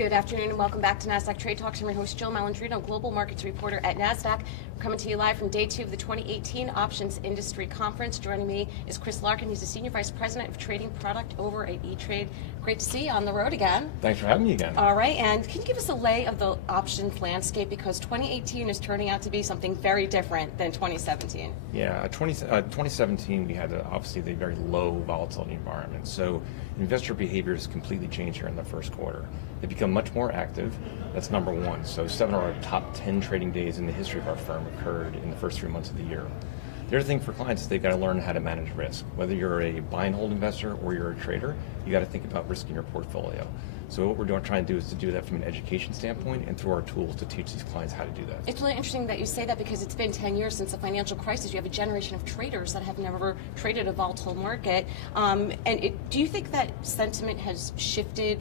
Good afternoon and welcome back to Nasdaq Trade Talks. I'm your host, Jill Malandrino, Global Markets Reporter at Nasdaq. We're coming to you live from day 2 of the 2018 Options Industry Conference. Joining me is Chris Larkin. He's the Senior Vice President of Trading Product over at E-Trade. Great to see you on the road again. Thanks for having me again. All right, and can you give us a lay of the options landscape, because 2018 is turning out to be something very different than 2017. Yeah, 2017 we had obviously a very low volatility environment. So investor behavior has completely changed here in the first quarter. They've become much more active. That's number one. So 7 of our top 10 trading days in the history of our firm occurred in the first 3 months of the year. The other thing for clients is they've got to learn how to manage risk. Whether you're a buy and hold investor or you're a trader, you got to think about risk in your portfolio. So what we're trying to do is to do that from an education standpoint and through our tools to teach these clients how to do that. It's really interesting that you say that, because it's been 10 years since the financial crisis. You have a generation of traders that have never traded a volatile market. Do you think that sentiment has shifted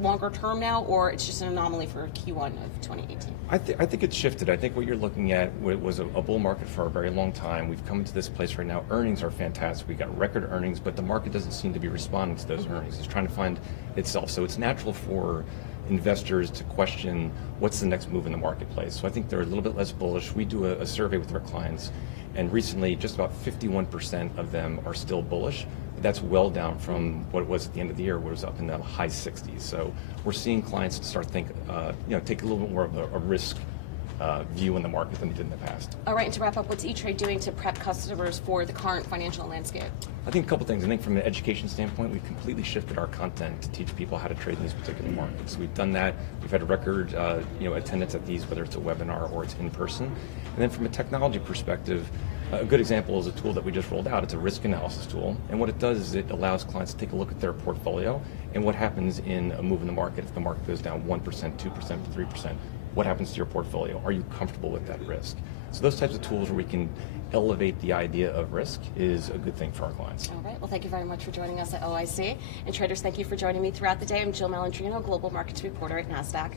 longer term now, or it's just an anomaly for Q1 of 2018? I think it's shifted. I think what you're looking at was a bull market for a very long time. We've come into this place right now. Earnings are fantastic. We got record earnings, but the market doesn't seem to be responding to those earnings. It's trying to find itself. So it's natural for investors to question what's the next move in the marketplace. So I think they're a little bit less bullish. We do a survey with our clients, and recently just about 51% of them are still bullish. That's well down from what it was at the end of the year, where it was up in the high 60s. So we're seeing clients start to think, take a little bit more of a risk view in the market than they did in the past. All right, and to wrap up, what's E-Trade doing to prep customers for the current financial landscape? I think a couple things. I think from an education standpoint, we've completely shifted our content to teach people how to trade in these particular markets. We've done that. We've had a record attendance at these, whether it's a webinar or it's in person. And then from a technology perspective, a good example is a tool that we just rolled out. It's a risk analysis tool, and what it does is it allows clients to take a look at their portfolio and what happens in a move in the market. If the market goes down 1%, 2%, 3%, what happens to your portfolio? Are you comfortable with that risk? So those types of tools where we can elevate the idea of risk is a good thing for our clients. All right, well, thank you very much for joining us at OIC. And traders, thank you for joining me throughout the day. I'm Jill Malandrino, Global Markets Reporter at Nasdaq.